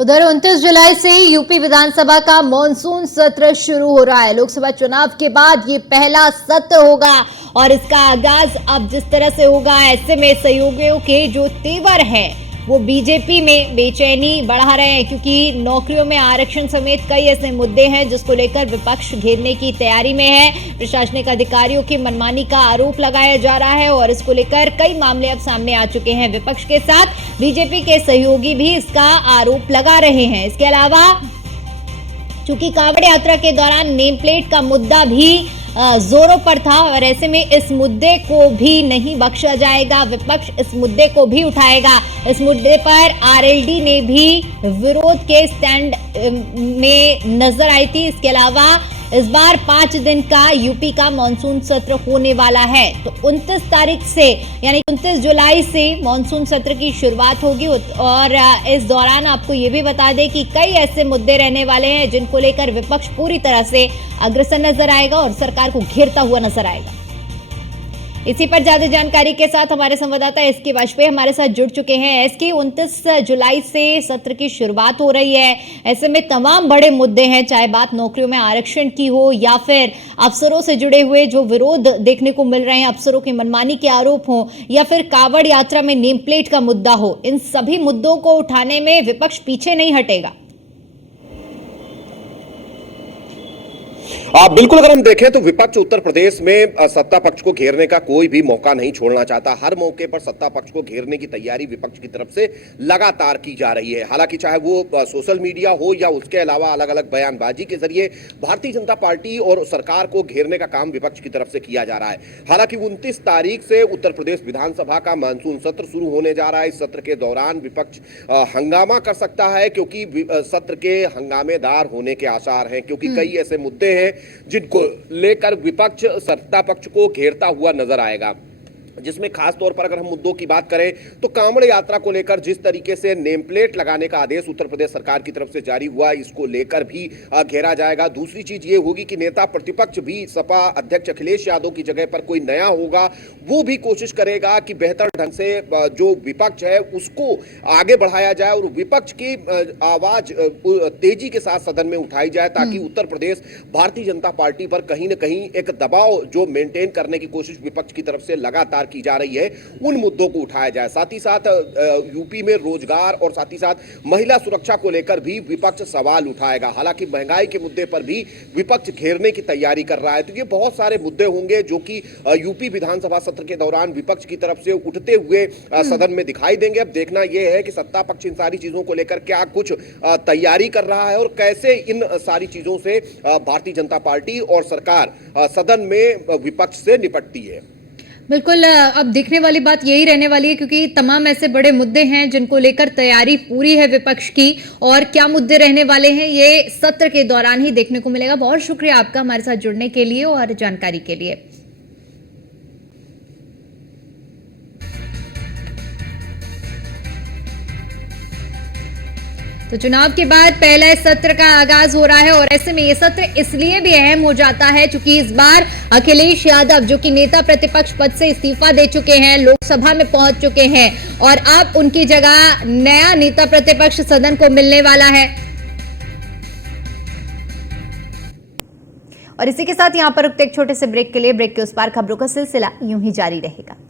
उधर 29 जुलाई से यूपी विधानसभा का मॉनसून सत्र शुरू हो रहा है। लोकसभा चुनाव के बाद ये पहला सत्र होगा और इसका आगाज अब जिस तरह से होगा, ऐसे में सहयोगियों के जो तेवर हैं वो बीजेपी में बेचैनी बढ़ा रहे हैं, क्योंकि नौकरियों में आरक्षण समेत कई ऐसे मुद्दे हैं जिसको लेकर विपक्ष घेरने की तैयारी में है। प्रशासनिक अधिकारियों की मनमानी का आरोप लगाया जा रहा है और इसको लेकर कई मामले अब सामने आ चुके हैं। विपक्ष के साथ बीजेपी के सहयोगी भी इसका आरोप लगा रहे हैं। इसके अलावा चूंकि कांवड़ यात्रा के दौरान नेम प्लेट का मुद्दा भी जोरों पर था और ऐसे में इस मुद्दे को भी नहीं बख्शा जाएगा। विपक्ष इस मुद्दे को भी उठाएगा। इस मुद्दे पर आरएलडी ने भी विरोध के स्टैंड में नजर आई थी। इसके अलावा इस बार 5 दिन का यूपी का मॉनसून सत्र होने वाला है। तो 29 तारीख से यानी 29 जुलाई से मॉनसून सत्र की शुरुआत होगी और इस दौरान आपको ये भी बता दें कि कई ऐसे मुद्दे रहने वाले हैं जिनको लेकर विपक्ष पूरी तरह से अग्रसर नजर आएगा और सरकार को घेरता हुआ नजर आएगा। इसी पर ज्यादा जानकारी के साथ हमारे संवाददाता एसके वाजपेयी हमारे साथ जुड़ चुके हैं। एसके, 29 जुलाई से सत्र की शुरुआत हो रही है। ऐसे में तमाम बड़े मुद्दे हैं, चाहे बात नौकरियों में आरक्षण की हो या फिर अफसरों से जुड़े हुए जो विरोध देखने को मिल रहे हैं, अफसरों की मनमानी के आरोप हो या फिर कांवड़ यात्रा में नेम प्लेट का मुद्दा हो, इन सभी मुद्दों को उठाने में विपक्ष पीछे नहीं हटेगा। बिल्कुल, अगर हम देखें तो विपक्ष उत्तर प्रदेश में सत्ता पक्ष को घेरने का कोई भी मौका नहीं छोड़ना चाहता। हर मौके पर सत्ता पक्ष को घेरने की तैयारी विपक्ष की तरफ से लगातार की जा रही है। हालांकि चाहे वो सोशल मीडिया हो या उसके अलावा अलग अलग बयानबाजी के जरिए भारतीय जनता पार्टी और सरकार को घेरने का काम विपक्ष की तरफ से किया जा रहा है। हालांकि 29 तारीख से उत्तर प्रदेश विधानसभा का मानसून सत्र शुरू होने जा रहा है। इस सत्र के दौरान विपक्ष हंगामा कर सकता है, क्योंकि सत्र के हंगामेदार होने के आसार हैं, क्योंकि कई ऐसे मुद्दे हैं जिनको लेकर विपक्ष सत्ता पक्ष को घेरता हुआ नजर आएगा। जिसमें खास तौर पर अगर हम मुद्दों की बात करें तो कांवड़ यात्रा को लेकर जिस तरीके से नेम प्लेट लगाने का आदेश उत्तर प्रदेश सरकार की तरफ से जारी हुआ, इसको लेकर भी घेरा जाएगा। दूसरी चीज ये होगी कि नेता प्रतिपक्ष भी सपा अध्यक्ष अखिलेश यादव की जगह पर कोई नया होगा, वो भी कोशिश करेगा कि बेहतर ढंग से जो विपक्ष है उसको आगे बढ़ाया जाए और विपक्ष की आवाज तेजी के साथ सदन में उठाई जाए, ताकि उत्तर प्रदेश भारतीय जनता पार्टी पर कहीं ना कहीं एक दबाव जो मेंटेन करने की कोशिश विपक्ष की तरफ से लगातार की जा रही है, उन मुद्दों को उठाया जाए। साथ ही साथ यूपी में रोजगार और साथ ही साथ महिला सुरक्षा को लेकर भी विपक्ष सवाल उठाएगा। हालांकि महंगाई के मुद्दे पर भी विपक्ष घेरने की तैयारी कर रहा है। तो ये बहुत सारे मुद्दे होंगे जो कि यूपी विधानसभा सत्र के दौरान विपक्ष की तरफ से उठते हुए सदन में दिखाई देंगे। अब देखना यह है कि सत्ता पक्ष इन सारी चीजों को लेकर क्या कुछ तैयारी कर रहा है और कैसे इन सारी चीजों से भारतीय जनता पार्टी और सरकार सदन में विपक्ष से निपटती है। बिल्कुल, अब देखने वाली बात यही रहने वाली है, क्योंकि तमाम ऐसे बड़े मुद्दे हैं जिनको लेकर तैयारी पूरी है विपक्ष की, और क्या मुद्दे रहने वाले हैं ये सत्र के दौरान ही देखने को मिलेगा। बहुत शुक्रिया आपका हमारे साथ जुड़ने के लिए और जानकारी के लिए। तो चुनाव के बाद पहले सत्र का आगाज हो रहा है और ऐसे में ये सत्र इसलिए भी अहम हो जाता है क्योंकि इस बार अखिलेश यादव, जो कि नेता प्रतिपक्ष पद से इस्तीफा दे चुके हैं, लोकसभा में पहुंच चुके हैं और अब उनकी जगह नया नेता प्रतिपक्ष सदन को मिलने वाला है। और इसी के साथ यहां पर रुकते एक छोटे से ब्रेक के लिए। ब्रेक के उस पार खबरों का सिलसिला यूं ही जारी रहेगा।